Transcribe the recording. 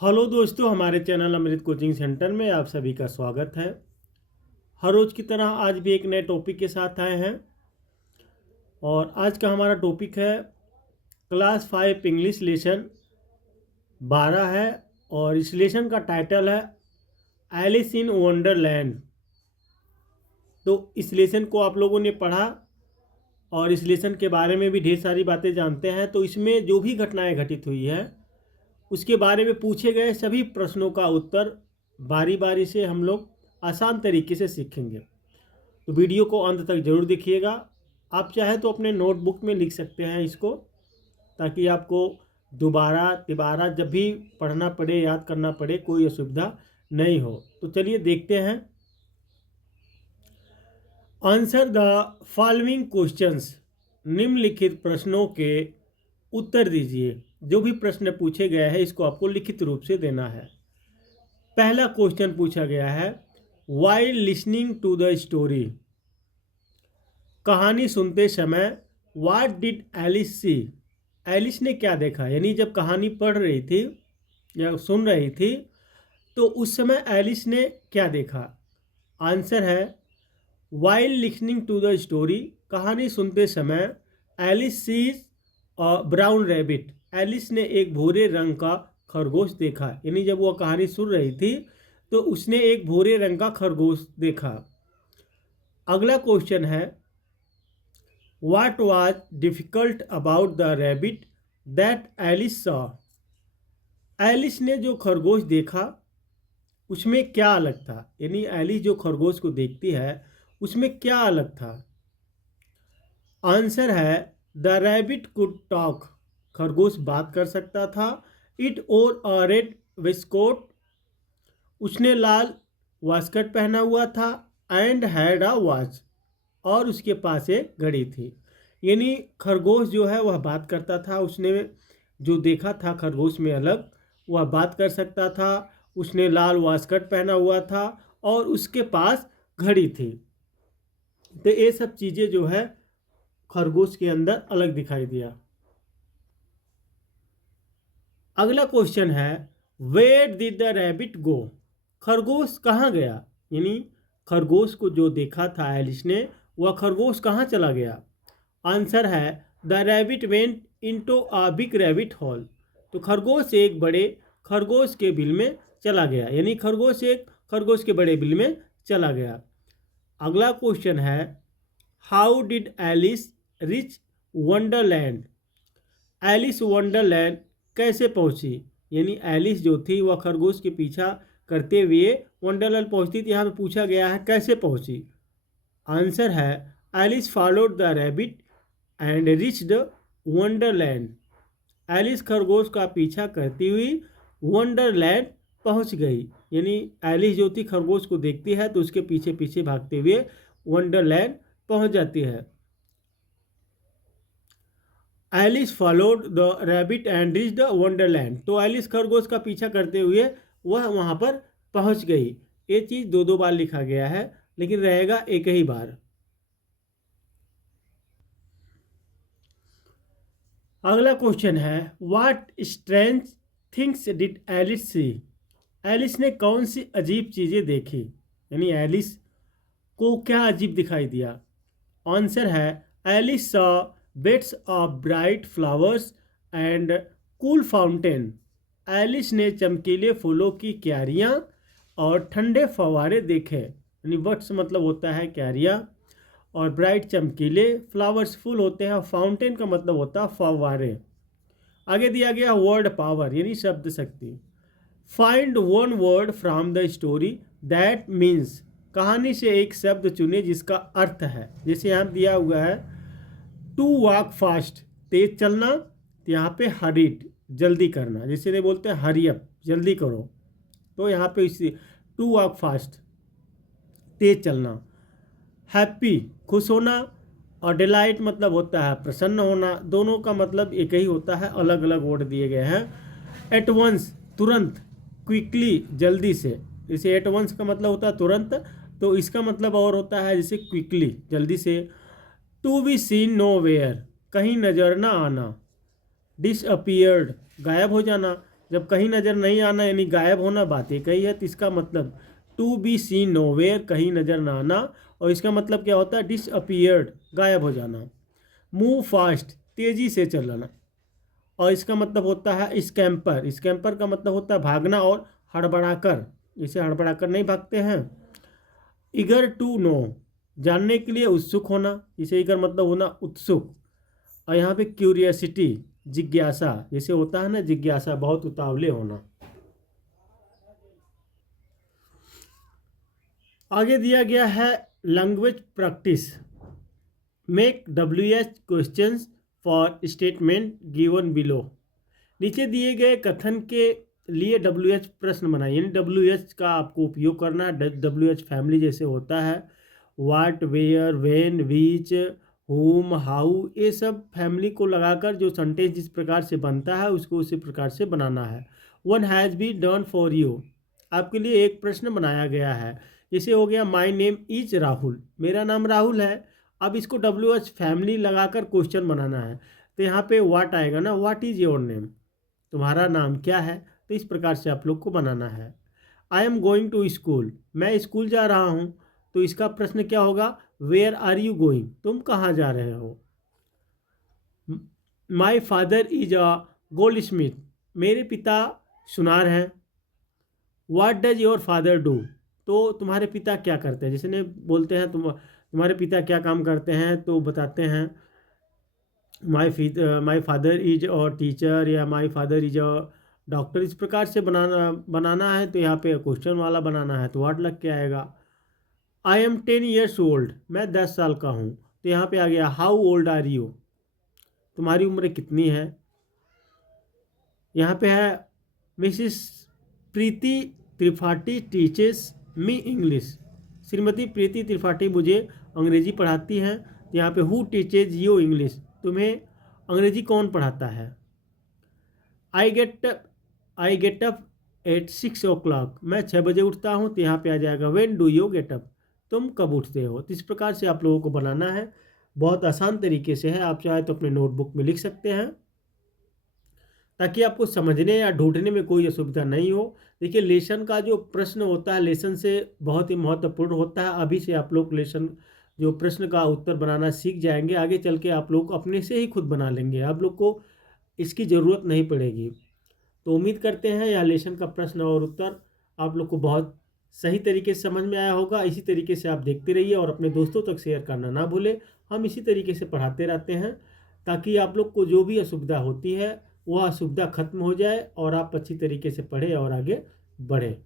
Hello दोस्तों, हमारे channel अमृत coaching centre में आप सभी का स्वागत है। हर रोज़ की तरह आज भी एक नए टॉपिक के साथ आए हैं और आज का हमारा टॉपिक है क्लास 5 इंग्लिश लेसन 12 है और इस लेसन का टाइटल है एलिस इन वंडरलैंड। तो इस लेसन को आप लोगों ने पढ़ा और इस लेसन के बारे में भी ढेर सारी बातें जानते हैं। तो इसमें जो भी घटनाएं घटित हुई है उसके बारे में पूछे गए सभी प्रश्नों का उत्तर बारी बारी से हम लोग आसान तरीके से सीखेंगे। तो वीडियो को अंत तक ज़रूर देखिएगा। आप चाहे तो अपने नोटबुक में लिख सकते हैं इसको, ताकि आपको दोबारा तिबारा जब भी पढ़ना पड़े, याद करना पड़े, कोई असुविधा नहीं हो। तो चलिए देखते हैं। आंसर द फॉलोइंग क्वेश्चंस, निम्नलिखित प्रश्नों के उत्तर दीजिए। जो भी प्रश्न पूछे गए हैं इसको आपको लिखित रूप से देना है। पहला क्वेश्चन पूछा गया है, while listening to the story, कहानी सुनते समय what did Alice see, Alice ने क्या देखा। यानी जब कहानी पढ़ रही थी या सुन रही थी तो उस समय एलिस ने क्या देखा। आंसर है, while listening to the story, कहानी सुनते समय Alice sees brown rabbit, Alice ने एक भूरे रंग का खरगोश देखा। यानी जब वह कहानी सुन रही थी तो उसने एक भूरे रंग का खरगोश देखा। अगला क्वेश्चन है, what was difficult about the rabbit that Alice saw, Alice ने जो खरगोश देखा उसमें क्या अलग था। यानी एलिस जो खरगोश को देखती है उसमें क्या अलग था। आंसर है, द रैबिट कुड टॉक, खरगोश बात कर सकता था। इट ओर अ रेड वेस्कोट, उसने लाल वास्कट पहना हुआ था। एंड हैड अ वॉच, और उसके पास एक घड़ी थी। यानी खरगोश जो है वह बात करता था। उसने जो देखा था खरगोश में अलग, वह बात कर सकता था। उसने लाल वास्कट पहना हुआ था और उसके पास घड़ी थी। तो ये सब चीज़ें जो है खरगोश के अंदर अलग दिखाई दिया। अगला क्वेश्चन है, वेयर डिड द रैबिट गो, खरगोश कहाँ गया। यानी खरगोश को जो देखा था एलिस ने, वह खरगोश कहाँ चला गया। आंसर है, the rabbit went into a big rabbit hall, तो खरगोश एक बड़े खरगोश के बिल में चला गया। यानी खरगोश एक खरगोश के बड़े बिल में चला गया। अगला क्वेश्चन है, how did Alice reach Wonderland, Alice Wonderland कैसे पहुंची। यानी एलिस जो थी वह खरगोश के पीछा करते हुए वंडरलैंड पहुंचती थी। यहाँ पे पूछा गया है कैसे पहुंची। आंसर है, Alice followed the rabbit and reached Wonderland, Alice खरगोश का पीछा करती हुई वंडरलैंड पहुंच गई। यानी एलिस जो थी खरगोश को देखती है तो उसके पीछे पीछे भागते हुए वंडरलैंड पहुंच जाती है। Alice followed the rabbit and reached Wonderland, तो एलिस खरगोश का पीछा करते हुए वह वहां पर पहुंच गई। ये चीज़ दो दो बार लिखा गया है लेकिन रहेगा एक ही बार। अगला क्वेश्चन है, what strange things did Alice see, Alice ने कौन सी अजीब चीज़ें देखी। यानी एलिस को क्या अजीब दिखाई दिया। आंसर है, Alice saw beds of bright flowers and cool fountain, Alice ने चमकीले फूलों की क्यारियाँ और ठंडे फव्वारे देखे। यानी बट्स मतलब होता है क्यारियाँ, और ब्राइट चमकीले फ्लावर्स फूल होते हैं। फाउंटेन का मतलब होता है फव्वारे। आगे दिया गया वर्ड पावर यानी शब्द शक्ति। Find one word from the story that means, कहानी से एक शब्द चुने जिसका अर्थ है। जैसे यहाँ दिया हुआ है टू वॉक फास्ट, तेज चलना, तो यहाँ पे हरीड जल्दी करना। जैसे नहीं बोलते हरी अप, जल्दी करो, तो यहाँ पे इसी टू वॉक फास्ट तेज चलना। हैप्पी खुश होना, और डिलाइट मतलब होता है प्रसन्न होना। दोनों का मतलब एक ही होता है, अलग अलग वर्ड दिए गए हैं। एट वंस तुरंत, क्विकली जल्दी से। जैसे एट वंस का मतलब होता है तुरंत, तो इसका मतलब और होता है जैसे क्विकली जल्दी से। To be seen nowhere, कहीं नजर ना आना। डिसअपियर्ड गायब हो जाना। जब कहीं नज़र नहीं आना यानी गायब होना, बात एक ही है। तो इसका मतलब टू बी सीन नोवेयर, कहीं नज़र ना आना। और इसका मतलब क्या होता है? डिसअपियर्ड, गायब हो जाना। मूव फास्ट, तेज़ी से चलना। और इसका मतलब होता है स्कैम्पर, स्कैम्पर का मतलब होता है भागना और हड़बड़ाकर, जैसे हड़बड़ाकर नहीं भागते हैं। ईगर टू नो, जानने के लिए उत्सुक होना, इसे ईगर मतलब होना उत्सुक। और यहाँ पे क्यूरियसिटी, जिज्ञासा, जैसे होता है ना जिज्ञासा, बहुत उतावले होना। आगे दिया गया है language practice. Make WH questions for statement given below. नीचे दिए गए कथन के लिए WH प्रश्न बनाइए, यानी WH का आपको उपयोग करना है। WH फैमिली जैसे होता है, what, where, when, which, whom, how, ये सब फैमिली को लगाकर जो सेंटेंस जिस प्रकार से बनता है उसको उसी प्रकार से बनाना है। One has been done for you, आपके लिए एक प्रश्न बनाया गया है। जैसे हो गया माई नेम इज राहुल, मेरा नाम राहुल है। अब इसको WH फैमिली लगाकर क्वेश्चन बनाना है। तो यहाँ पे वाट आएगा ना, वाट इज़ योर नेम, तुम्हारा नाम क्या है। तो इस प्रकार से आप लोग को बनाना है। I am going to school, मैं स्कूल जा रहा हूँ। तो इसका प्रश्न क्या होगा? वेयर आर यू गोइंग, तुम कहाँ जा रहे हो। माई father is a gold Smith, मेरे पिता सुनार हैं। What does your father do, तो तुम्हारे पिता क्या करते हैं। जैसे ने बोलते हैं तुम्हारे पिता क्या काम करते हैं, तो बताते हैं my father is a teacher या my father is a doctor. इस प्रकार से बनाना है। तो यहाँ पे क्वेश्चन वाला बनाना है तो वाट लग के आएगा। आई एम 10 years ओल्ड, मैं 10 साल का हूँ। तो यहाँ पे आ गया हाउ ओल्ड आर यू, तुम्हारी उम्र कितनी है। यहाँ पे है मिसिस प्रीति त्रिपाठी टीचर्स मी इंग्लिश, श्रीमती प्रीति त्रिपाठी मुझे अंग्रेजी पढ़ाती हैं। तो यहाँ पे हु टीचेज यू इंग्लिश, तुम्हें अंग्रेजी कौन पढ़ाता है। I get up at 6 o'clock, मैं 6 बजे उठता हूँ। तो यहाँ पे आ जाएगा when do you get up, तुम कब उठते हो। तो इस प्रकार से आप लोगों को बनाना है, बहुत आसान तरीके से है। आप चाहे तो अपने नोटबुक में लिख सकते हैं ताकि आपको समझने या ढूंढने में कोई असुविधा नहीं हो। देखिए लेसन का जो प्रश्न होता है लेसन से बहुत ही महत्वपूर्ण होता है। अभी से आप लोग लेसन जो प्रश्न का उत्तर बनाना सीख जाएंगे, आगे चल के आप लोग अपने से ही खुद बना लेंगे, आप लोग को इसकी ज़रूरत नहीं पड़ेगी। तो उम्मीद करते हैं यह लेसन का प्रश्न और उत्तर आप लोग को बहुत सही तरीके से समझ में आया होगा। इसी तरीके से आप देखते रहिए और अपने दोस्तों तक शेयर करना ना भूलें। हम इसी तरीके से पढ़ाते रहते हैं ताकि आप लोग को जो भी असुविधा होती है वह असुविधा खत्म हो जाए और आप अच्छी तरीके से पढ़ें और आगे बढ़ें।